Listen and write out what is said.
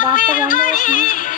吧，不然的话。